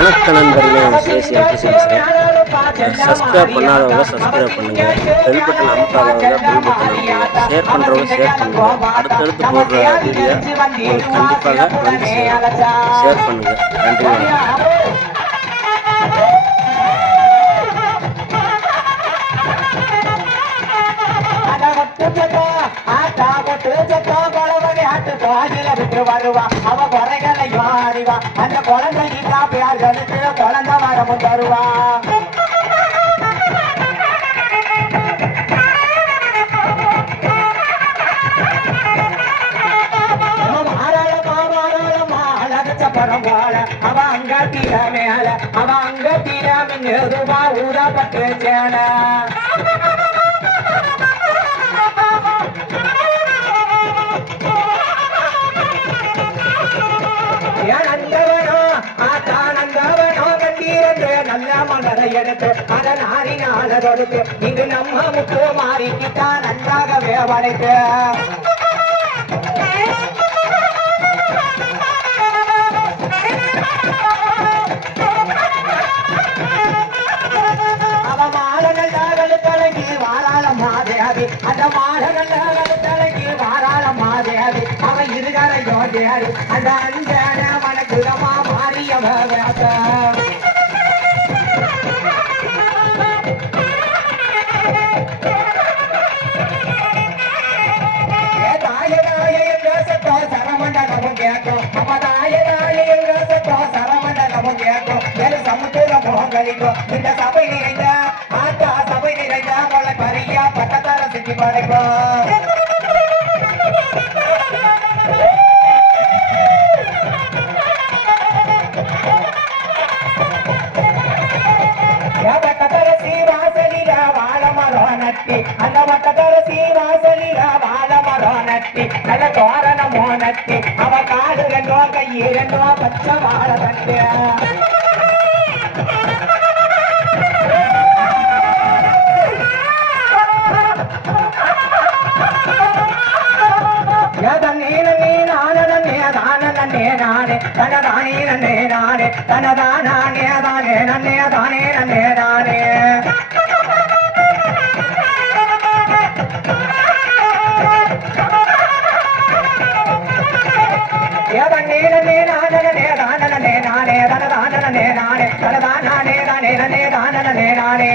வணக்க நண்பர்களே நான் சிஎஸ்சி பேசுகிறேன் சப்ஸ்கிரைப் பண்ணாதவங்க சப்ஸ்கிரைப் பண்ணுங்கள் பெல் பட்டன் அமுக்காதவங்க பெல் பட்டன் அமுக்குங்க ஷேர் பண்ணுறவங்க ஷேர் பண்ணுங்கள் அடுத்தடுத்து போடுற வீடியோ உங்களுக்கு கண்டிப்பாக வந்து ஷேர் பண்ணுங்கள் நன்றி வணக்கம். பெற்று வருவா. அவ குறைகளையும் அறிவா அந்த குழந்தைக்கு பேர் கழித்து குழந்தை வரமும் தருவா. பரவாயில்ல அவ அங்க தீர மேல அவ அங்க தீர மின்னுருவா ஊதப்பட்டு சேன எடுத்து அதன் ஆறினால தொடுத்து இது நம்ம முத்து மாறிக்கிட்டான் நன்றாகவே வளைத்து அந்த மாலங்கள் கழுத்தழகி வாராள மாதேவி அவன் இருகர யோகியாரி அந்த அஞ்சன முகங்களிக்கும். இந்த சபை நிறைந்த ஆத்தா சபை நிறைந்த அவளை பரியா பட்டத்தார செஞ்சு படைக்கும் நட்டி. அந்த வட்டத்தரசி வாசலில வாழ மரம் நட்டி. நல்ல தோரணமோ நட்டி. அவ காடு ரெண்டோ கை ரெண்டோ பச்சை வாழ தட்டு நானே. தனதானே நன்னே நானே. தனதானே தானே நன்னே தானே நன்னே தானே. தானே நானே தனதானே நானே தனதானே தானே தானே நானே